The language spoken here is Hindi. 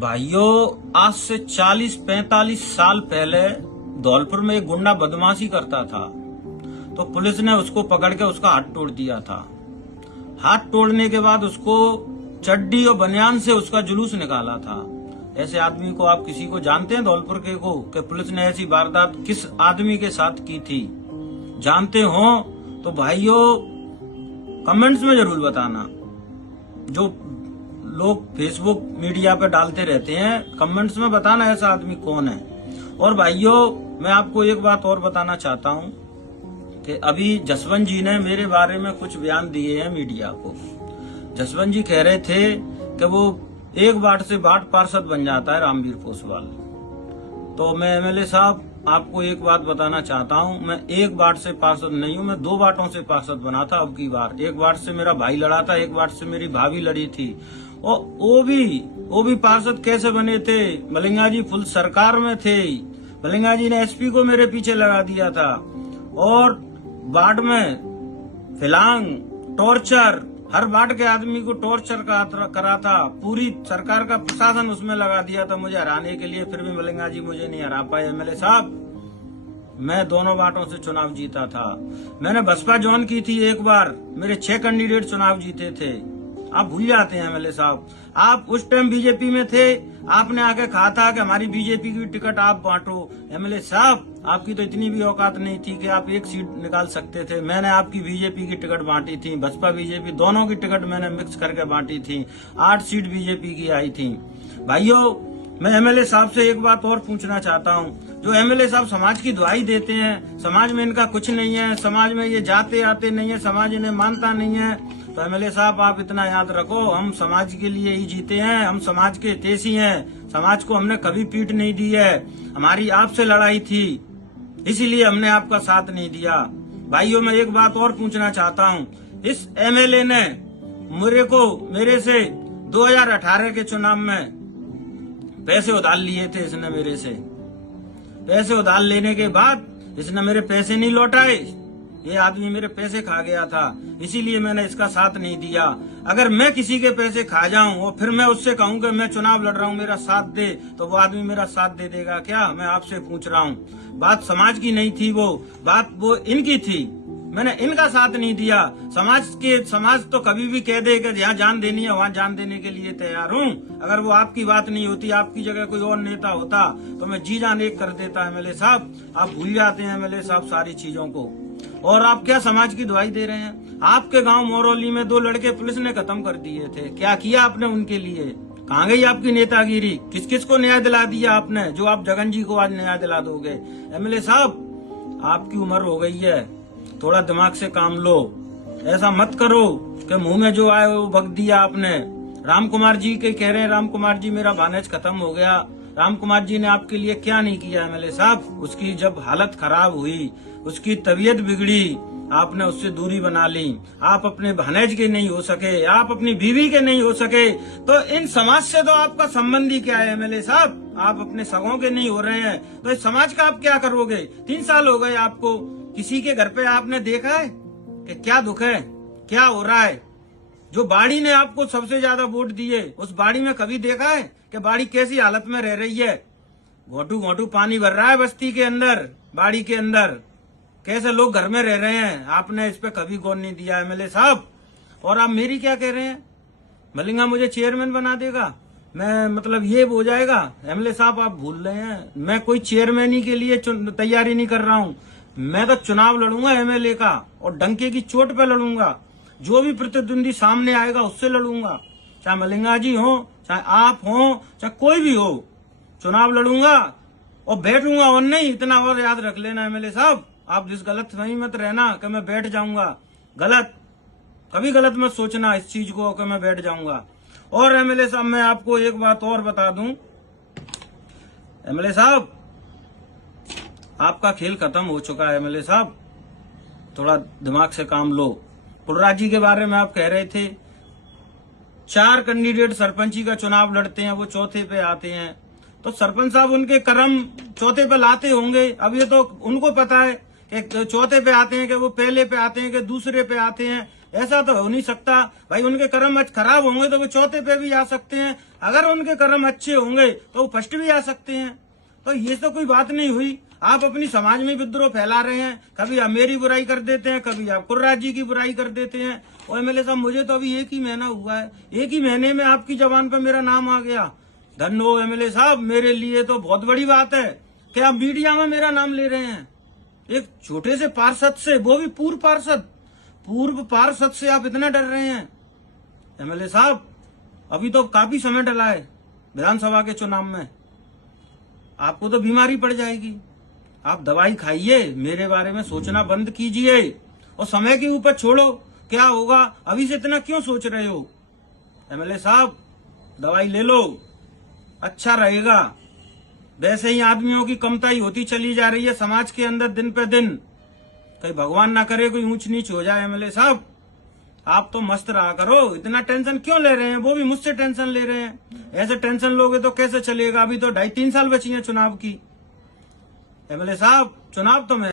भाइयों, आज से 40-45 साल पहले धौलपुर में एक गुंडा बदमाशी करता था, तो पुलिस ने उसको पकड़ के उसका हाथ तोड़ दिया था। हाथ तोड़ने के बाद उसको चड्डी और बनियान से उसका जुलूस निकाला था। ऐसे आदमी को आप किसी को जानते हैं धौलपुर के को कि पुलिस ने ऐसी वारदात किस आदमी के साथ की थी? जानते हो तो भाइयों कमेंट्स में जरूर बताना। जो लोग फेसबुक मीडिया पे डालते रहते हैं, कमेंट्स में बताना ऐसा आदमी कौन है। और भाइयों, मैं आपको एक बात और बताना चाहता हूं कि अभी जसवंत जी ने मेरे बारे में कुछ बयान दिए हैं मीडिया को। जसवंत जी कह रहे थे कि वो एक वार्ड से वार्ड पार्षद बन जाता है रामवीर पोसवाल। तो मैं एमएलए साहब आपको एक बात बताना चाहता हूं, मैं एक वार्ड से पार्षद नहीं हूं, मैं 2 वार्डों से पार्षद बना था। अब की बार एक वार्ड से मेरा भाई लड़ा था, एक वार्ड से मेरी भाभी लड़ी थी। और वो भी पार्षद कैसे बने थे? मलिंगा जी फुल सरकार में थे, मलिंगा जी ने एसपी को मेरे पीछे लगा दिया था। और वार्ड में फिलांग टॉर्चर, हर वार्ड के आदमी को टॉर्चर करा था। पूरी सरकार का प्रशासन उसमें लगा दिया था मुझे हराने के लिए, फिर भी मलिंगा जी मुझे नहीं हरा पाए। एमएलए साहब, मैं दोनों वार्डों से चुनाव जीता था। मैंने बसपा ज्वाइन की थी एक बार, मेरे 6 कैंडिडेट चुनाव जीते थे। आप भूल जाते हैं एमएलए साहब, आप उस टाइम बीजेपी में थे, आपने आके कहा था कि हमारी बीजेपी की टिकट आप बांटो। एमएलए साहब, आपकी तो इतनी भी औकात नहीं थी कि आप एक सीट निकाल सकते थे। मैंने आपकी बीजेपी की टिकट बांटी थी, बसपा बीजेपी दोनों की टिकट मैंने मिक्स करके बांटी थी। 8 सीट बीजेपी की आई थी। भाइयों, मैं एमएलए साहब से एक बात और पूछना चाहता हूं। जो एमएलए साहब समाज की दुआई देते हैं, समाज में इनका कुछ नहीं है, समाज में ये जाते आते नहीं है, समाज इन्हें मानता नहीं है, तो एमएलए साहब आप इतना याद रखो, हम समाज के लिए ही जीते हैं, हम समाज के तेसी हैं। समाज को हमने कभी पीठ नहीं दी है, हमारी आपसे लड़ाई थी, इसीलिए हमने आपका साथ नहीं दिया। भाइयों, मैं एक बात और पूछना चाहता हूं। इस एमएलए ने मेरे से 2018 के चुनाव में पैसे उधार लिए थे। इसने मेरे से पैसे उधार लेने के बाद इसने मेरे पैसे नहीं लौटाए। ये आदमी मेरे पैसे खा गया था, इसीलिए मैंने इसका साथ नहीं दिया। अगर मैं किसी के पैसे खा जाऊं और फिर मैं उससे कहूं कि मैं चुनाव लड़ रहा हूं, मेरा साथ दे, तो वो आदमी मेरा साथ दे देगा क्या? मैं आपसे पूछ रहा हूं। बात समाज की नहीं थी, बात वो इनकी थी। मैंने इनका साथ नहीं दिया। समाज तो कभी भी कह दे कि जहाँ जान देनी है वहाँ जान देने के लिए तैयार हूँ। अगर वो आपकी बात नहीं होती, आपकी जगह कोई और नेता होता, तो मैं जी जान एक कर देता। एमएलए साहब, आप भूल जाते हैं एमएलए साहब सारी चीजों को। और आप क्या समाज की दुआई दे रहे हैं? आपके गांव मोरौली में 2 लड़के पुलिस ने खत्म कर दिए थे। क्या किया आपने उनके लिए? कहाँ गई आपकी नेतागिरी? किस किस को न्याय दिला दिया आपने, जो आप जगन जी को आज न्याय दिला दोगे? एमएलए साहब, आपकी उम्र हो गई है, थोड़ा दिमाग से काम लो। ऐसा मत करो कि मुंह में जो आए वो बक दिया आपने। राम कुमार जी के कह रहे हैं, राम कुमार जी मेरा भानेज खत्म हो गया। राम कुमार जी ने आपके लिए क्या नहीं किया एमएलए साहब? उसकी जब हालत खराब हुई, उसकी तबीयत बिगड़ी, आपने उससे दूरी बना ली। आप अपने भानेज के नहीं हो सके, आप अपनी बीवी के नहीं हो सके, तो इन समाज से तो आपका संबंध ही क्या है एमएलए साहब? आप अपने सगों के नहीं हो रहे हैं, तो इस समाज का आप क्या करोगे? 3 साल हो गए आपको, किसी के घर पे आपने देखा है कि क्या दुख है, क्या हो रहा है? जो बाड़ी ने आपको सबसे ज्यादा वोट दिए, उस बाड़ी में कभी देखा है कि बाड़ी कैसी हालत में रह रही है? घोटू घोटू पानी भर रहा है बस्ती के अंदर, बाड़ी के अंदर, कैसे लोग घर में रह रहे हैं। आपने इस पे कभी गौर नहीं दिया एमएलए साहब। और आप मेरी क्या कह रहे हैं? मलिंगा मुझे चेयरमैन बना देगा, मैं मतलब ये हो जाएगा? एमएलए साहब, आप भूल रहे हैं, मैं कोई चेयरमैनी के लिए तैयारी नहीं कर रहा हूँ। मैं तो चुनाव लड़ूंगा एमएलए का, और डंके की चोट पे लड़ूंगा। जो भी प्रतिद्वंदी सामने आएगा उससे लड़ूंगा, चाहे मलिंगा जी हो, चाहे आप हो, चाहे कोई भी हो। चुनाव लड़ूंगा और बैठूंगा, और नहीं, इतना और याद रख लेना एमएलए साहब, आप इस गलत फहमी मत रहना कि मैं बैठ जाऊंगा। कभी गलत मत सोचना इस चीज को कि मैं बैठ जाऊंगा। और एमएलए साहब, मैं आपको एक बात और बता दूं। एमएलए साहब, आपका खेल खत्म हो चुका है एमएलए साहब, थोड़ा दिमाग से काम लो। पुलराज जी के बारे में आप कह रहे थे, 4 कैंडिडेट सरपंची का चुनाव लड़ते हैं, वो चौथे पे आते हैं, तो सरपंच साहब उनके कर्म चौथे पे लाते होंगे। अब ये तो उनको पता है कि चौथे पे आते हैं कि वो पहले पे आते हैं कि दूसरे पे आते हैं। ऐसा तो हो नहीं सकता भाई। उनके कर्म आज खराब होंगे तो वो चौथे पे भी आ सकते हैं, अगर उनके कर्म अच्छे होंगे तो वो फर्स्ट भी आ सकते हैं। तो ये तो कोई बात नहीं हुई। आप अपनी समाज में विद्रोह फैला रहे हैं, कभी आप मेरी बुराई कर देते हैं, कभी आप कुर्राज जी की बुराई कर देते हैं। और एमएलए साहब, मुझे तो अभी 1 ही महीना हुआ है, 1 ही महीने में आपकी जबान पर मेरा नाम आ गया। धन्य हो एमएलए साहब, मेरे लिए तो बहुत बड़ी बात है कि आप मीडिया में मेरा नाम ले रहे हैं। एक छोटे से पार्षद से, वो भी पूर्व पार्षद से आप इतना डर रहे हैं। एमएलए साहब, अभी तो काफी समय डला है विधानसभा के चुनाव में, आपको तो बीमारी पड़ जाएगी। आप दवाई खाइए, मेरे बारे में सोचना बंद कीजिए और समय के ऊपर छोड़ो, क्या होगा अभी से इतना क्यों सोच रहे हो। एमएलए साहब, दवाई ले लो, अच्छा रहेगा। वैसे ही आदमियों की कमताई होती चली जा रही है समाज के अंदर दिन पे दिन। कहीं भगवान ना करे कोई ऊंच नीच हो जाए। एमएलए साहब, आप तो मस्त रहा करो, इतना टेंशन क्यों ले रहे हैं। वो भी मुझसे टेंशन ले रहे हैं, ऐसे टेंशन लोगे तो कैसे चलेगा। अभी तो 2.5-3 साल बची हैं चुनाव की। एमएलए साहब, चुनाव तो मैं